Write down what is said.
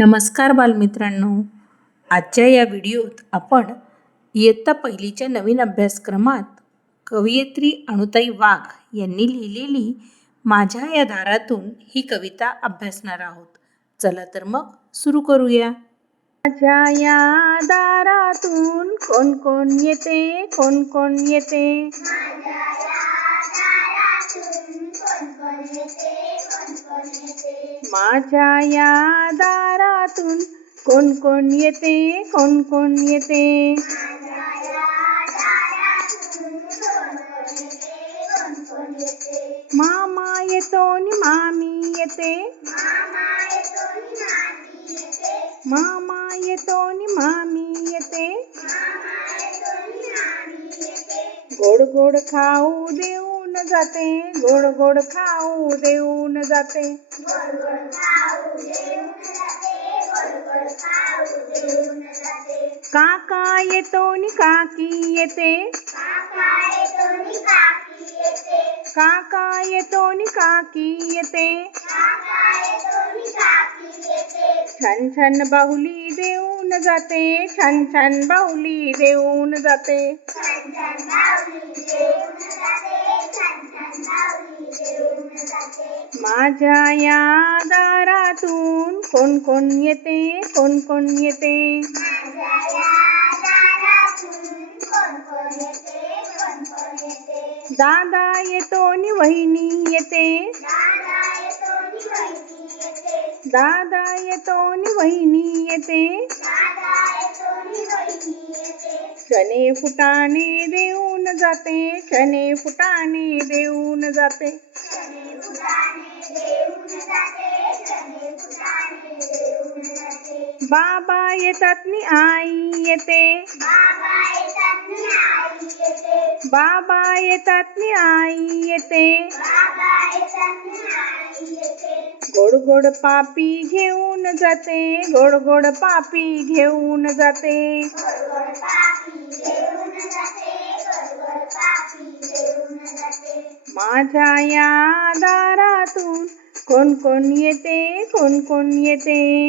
नमस्कार बालमित्रांनो. आजच्या या व्हिडिओत आपण इयत्ता पहिलीच्या नवीन अभ्यासक्रमात कवयित्री अणुताई वाघ यांनी लिहिलेली माझ्या या दारातून ही कविता अभ्यासणार आहोत. चला तर मग सुरू करूया. माझ्या या दारातून कोण कोण येते? कोण कोण येते? माझ्या या दारातून कोण कोण येते कोण कोण येते? मामा येतो नि मामी येते. मामा येतो नि मामी येते. गोड गोड खाऊ देऊन जाते. गोड गोड खाऊ देऊन जाते. काका येतो नि काकी येते काका येतो काकी येते छान छान बाहुली देऊन जाते, छान छान बाहुली देऊन जाते। माझ्या या दारातून कोण कोण येते, कोण कोण येते? दादा येतो नि वहिनी येते. दादा येतो नि वहिनी येते. चणे फुटाणे देऊन जाते चणे फुटाणे देऊन जाते. बाबा येतात नि आई येते. बाबा येतात मी आई येते. गोड गोड पापी घेऊन जाते. गोड गोड पापी घेऊन जाते. माझ्या या दारातून कोण कोण येते? कोण कोण येते?